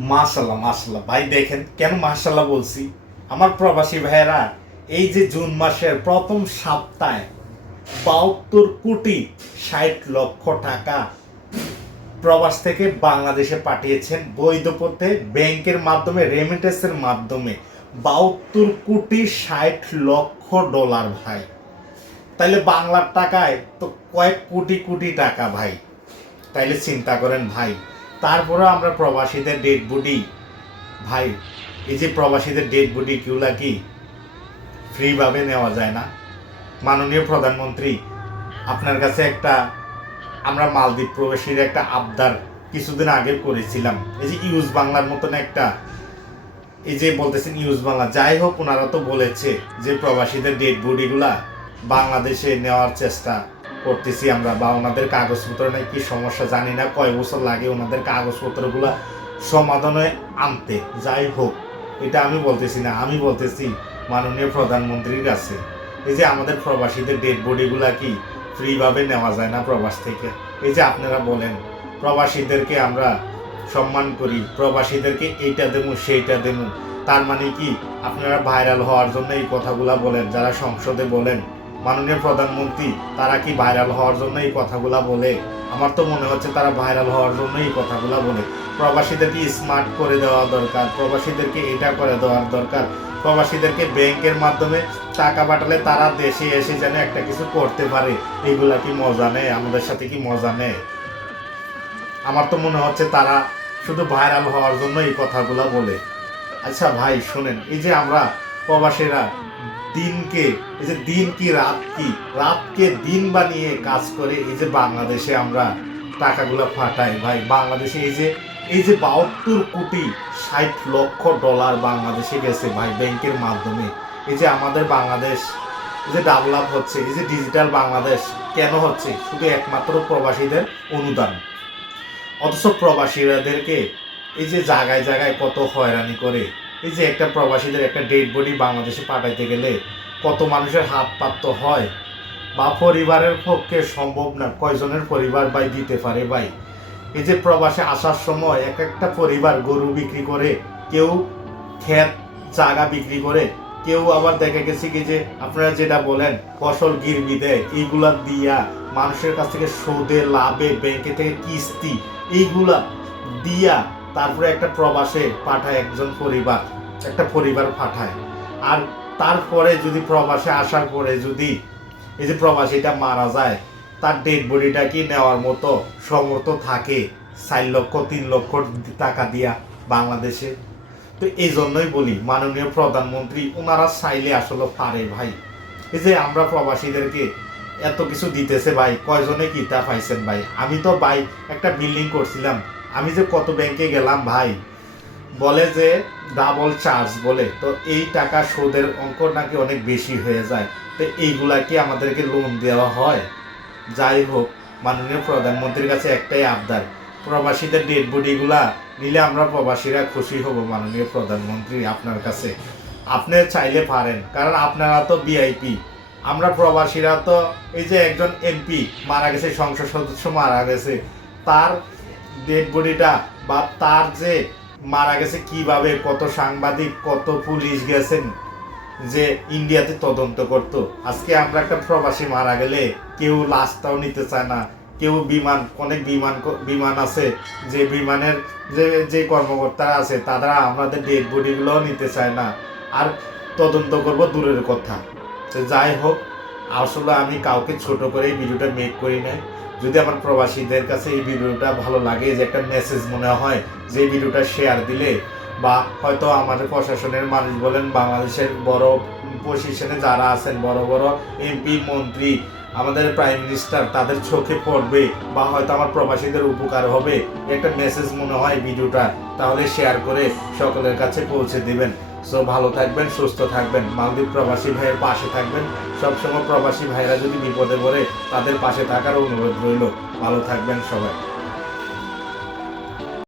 মাশাল্লাহ মাশাল্লাহ। ভাই, দেখেন কেন মাশাল্লাহ বলছি? আমার প্রবাসী ভাইয়েরা, এই যে জুন মাসের প্রথম সপ্তাহে বাহাত্তর কোটি ষাট লক্ষ টাকা প্রবাস থেকে বাংলাদেশে পাঠিয়েছেন বৈধ পথে ব্যাংকের মাধ্যমে রেমিটেন্সের মাধ্যমে। বাহাত্তর কোটি ষাট লক্ষ ডলার, ভাই। তাইলে বাংলার টাকায় তো কয়েক কোটি কোটি টাকা, ভাই। তাইলে চিন্তা করেন, ভাই। তারপরে আমরা প্রবাসীদের ডেড বডি ভাই, এই যে প্রবাসীদের ডেড বডি কিউলা কি? ফ্রিভাবে নেওয়া যায় না। মাননীয় প্রধানমন্ত্রী, আপনার কাছে একটা, আমরা মালদ্বীপ প্রবাসীর একটা আবদার কিছুদিন আগে করেছিলাম। এই যে ইউজ বাংলার মতন একটা, এই যে বলতেছেন ইউজ বাংলা, যাই হোক ওনারা তো বলেছে যে প্রবাসীদের ডেড বডিগুলা বাংলাদেশে নেওয়ার চেষ্টা। করতেছি আমরা বা ওনাদের কাগজপত্র নাকি কি সমস্যা জানি না, কয় বছর লাগে ওনাদের কাগজপত্রগুলা সমাধানে আনতে, যাই হোক, এটা আমি বলতেছি না, আমি বলতেছি মাননীয় প্রধানমন্ত্রীর কাছে, এই যে আমাদের প্রবাসীদের ডেড বডিগুলা কি ফ্রিভাবে নেওয়া যায় না প্রবাস থেকে? এই যে আপনারা বলেন, প্রবাসীদেরকে আমরা সম্মান করি, প্রবাসীদেরকে এইটা দেবো, সেইটা দেবো, তার মানে কি আপনারা ভাইরাল হওয়ার জন্য এই কথাগুলা বলেন, যারা সংসদে বলেন মাননীয় প্রধানমন্ত্রী, তারা কি ভাইরাল হওয়ার জন্য এই কথাগুলো বলে? আমার তো মনে হচ্ছে তারা ভাইরাল হওয়ার জন্য এই কথাগুলো বলে। প্রবাসীদেরকে স্মার্ট করে দেওয়া দরকার? প্রবাসীদেরকে এটা করে দেওয়ার দরকার? প্রবাসীদেরকে ব্যাংকের মাধ্যমে টাকা পাঠালে তারা দেশে এসে যেন একটা কিছু করতে পারে? এগুলা কি মজা নেয় আমাদের সাথে কি মজা নেয় আমার তো মনে হচ্ছে তারা শুধু ভাইরাল হওয়ার জন্য এই কথাগুলো বলে। আচ্ছা ভাই, শোনেন, এই যে আমরা প্রবাসীরা দিনকে, এই যে দিন কি, রাত কি? রাতকে দিন বানিয়ে কাজ করে এই যে বাংলাদেশে আমরা টাকাগুলো ফাটাই। ভাই, বাংলাদেশে এই যে এই যে বাহাত্তর কোটি ষাট লক্ষ ডলার বাংলাদেশে গেছে ভাই ব্যাংকের মাধ্যমে। এই যে আমাদের বাংলাদেশ, এই যে ডেভেলপ হচ্ছে, এই যে ডিজিটাল বাংলাদেশ কেন হচ্ছে? শুধু একমাত্র প্রবাসীদের অনুদান। অথচ প্রবাসীদেরকে এই যে জায়গায় জায়গায় কত হয়রানি করে। এই যে একটা প্রবাসীদের একটা ডেড বডি বাংলাদেশে পাঠাইতে গেলে কত মানুষের হাত পাত্ত হয়? বা পরিবারের পক্ষে সম্ভব না, কয়জনের পরিবার ভাই দিতে পারে ভাই? এই যে প্রবাসে আসার সময় এক একটা পরিবার গরু বিক্রি করে, কেউ ক্ষেত জায়গা বিক্রি করে, কেউ আবার দেখা গেছে কি যে আপনারা যেটা বলেন, ফসল গিরবি দেয়, এইগুলা দিয়া মানুষের কাছ থেকে সুদে, লাভে, ব্যাংকে থেকে কিস্তি, এইগুলা দিয়া তারপরে একটা প্রবাসে পাঠায় একজন পরিবার, একটা পরিবার পাঠায়। আর তারপরে যদি প্রবাসে আসার পরে যদি এই যে প্রবাসীটা মারা যায়, তার ডেড বডিটা কি নেওয়ার মতো সমর্থ থাকে চার লক্ষ, তিন লক্ষ টাকা দিয়া বাংলাদেশে? তো এই জন্যই বলি, মাননীয় প্রধানমন্ত্রী ওনারা চাইলে আসলে পারে ভাই। এই যে আমরা প্রবাসীদেরকে এত কিছু দিতেছে ভাই, কয়জনে কিতা পাইছেন ভাই? আমি তো ভাই একটা বিল্ডিং করছিলাম আমি যে কত ব্যাংকে গেলাম ভাই, বলে যে ডাবল চার্জ বলে, তো এই টাকা সুদের অঙ্ক নাকি অনেক বেশি হয়ে যায়। তো এইগুলা কি আমাদেরকে লোন দেওয়া হয়? যাই হোক, মাননীয় প্রধানমন্ত্রীর কাছে একটাই আবদার, প্রবাসীদের ডেড বডিগুলা নিলে আমরা প্রবাসীরা খুশি হব মাননীয় প্রধানমন্ত্রী আপনার কাছে। আপনি চাইলে পারেন, কারণ আপনারা তো ভিআইপি আমরা প্রবাসীরা তো এই যে একজন এমপি মারা গেছে, সংসদ সদস্য মারা গেছে, তার ডেড বডিটা বা তার যে মারা গেছে কীভাবে, কত সাংবাদিক, কত পুলিশ গেছেন যে ইন্ডিয়াতে তদন্ত করত। আজকে আমরা একটা প্রবাসী মারা গেলে কেউ লাশটাও নিতে চায় না, কেউ বিমান, অনেক বিমান বিমান আছে যে বিমানের যে যে কর্মকর্তারা আছে, তারা আমাদের ডেড বডিগুলোও নিতে চায় না। আর তদন্ত করব দূরের কথা। যাই হোক, আসলে আমি কাউকে ছোট করে এই ভিডিওটা মেক করি নাই। যদি আমার প্রবাসীদের কাছে এই ভিডিওটা ভালো লাগে, যে একটা মেসেজ মনে হয়, যে ভিডিওটা শেয়ার দিলে, বা হয়তো আমাদের প্রশাসনের মানুষ বলেন, বাংলাদেশের বড় পজিশনে যারা আছেন, বড় বড় এমপি মন্ত্রী, আমাদের প্রাইম মিনিস্টার তাদের চোখে পড়বে, বা হয়তো আমার প্রবাসীদের উপকার হবে, একটা মেসেজ মনে হয় ভিডিওটা, তাহলে শেয়ার করে সকলের কাছে পৌঁছে দিবেন। সো ভালো থাকবেন, সুস্থ থাকবেন। মালদ্বীপ প্রবাসী ভাইয়ের পাশে থাকবেন। সবসময় প্রবাসী ভাইরা যদি বিপদে পড়ে, তাদের পাশে থাকার অনুরোধ রইল। ভালো থাকবেন সবাই।